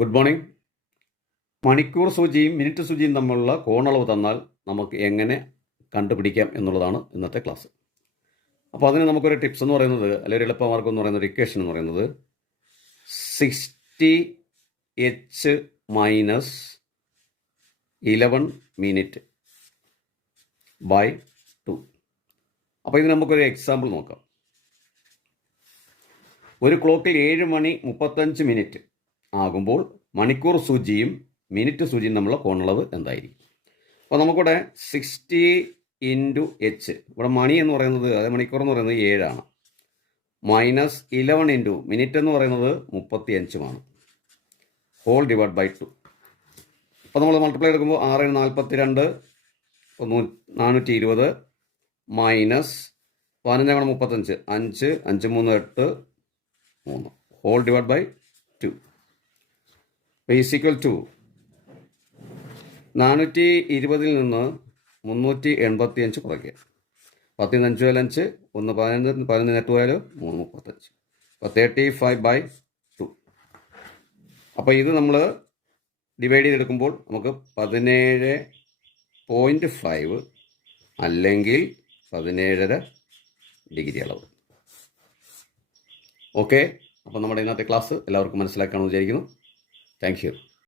Good morning. മണിക്കൂർ സൂചിയും minute സൂചിയും തമ്മിലുള്ള കോണളവ് തന്നാൽ നമുക്ക് എങ്ങനെ കണ്ടുപിടിക്കാം എന്നുള്ളതാണ് ഇന്നത്തെ ക്ലാസ്. അപ്പോൾ അതിന് നമുക്കൊരു ടിപ്സ് എന്ന് പറയുന്നത്, അല്ലെങ്കിൽ എളുപ്പമാർഗം എന്ന് പറയുന്ന ഒരു ഇക്വേഷൻ എന്ന് പറയുന്നത് 60h മൈനസ് 11 മിനിറ്റ് ബൈ 2. അപ്പോൾ ഇതിന് നമുക്കൊരു എക്സാമ്പിൾ നോക്കാം. ഒരു ക്ലോക്കിൽ 7:35 ആകുമ്പോൾ മണിക്കൂർ സൂചിയും മിനിറ്റ് സൂചിയും തമ്മിലുള്ള കോണളവ് എന്തായിരിക്കും? അപ്പോൾ നമുക്കിവിടെ 60 × h, ഇവിടെ മണി എന്ന് പറയുന്നത്, അതായത് മണിക്കൂർ എന്ന് പറയുന്നത് 7 മൈനസ് 11 × മിനിറ്റ് എന്ന് പറയുന്നത് 35 ഹോൾ ഡിവൈഡ് ബൈ 2. അപ്പോൾ നമ്മൾ മൾട്ടിപ്ലൈ എടുക്കുമ്പോൾ 6 × 42 420 minus 15 × 35 5 5 3 8 3 whole divide by 2 is equal to 420 നിന്ന് 385 കുറയ്ക്കുക. 10 5 5 1 15 11 8 3 35. അപ്പോൾ 35/2. അപ്പോൾ ഇത് നമ്മൾ ഡിവൈഡ് ചെയ്തെടുക്കുമ്പോൾ നമുക്ക് 17.5 അല്ലെങ്കിൽ 17.5 ഡിഗ്രി അളവ്. ഓക്കെ, അപ്പോൾ നമ്മുടെ ഇന്നത്തെ ക്ലാസ് എല്ലാവർക്കും മനസ്സിലാക്കാമെന്ന് വിചാരിക്കുന്നു. Thank you.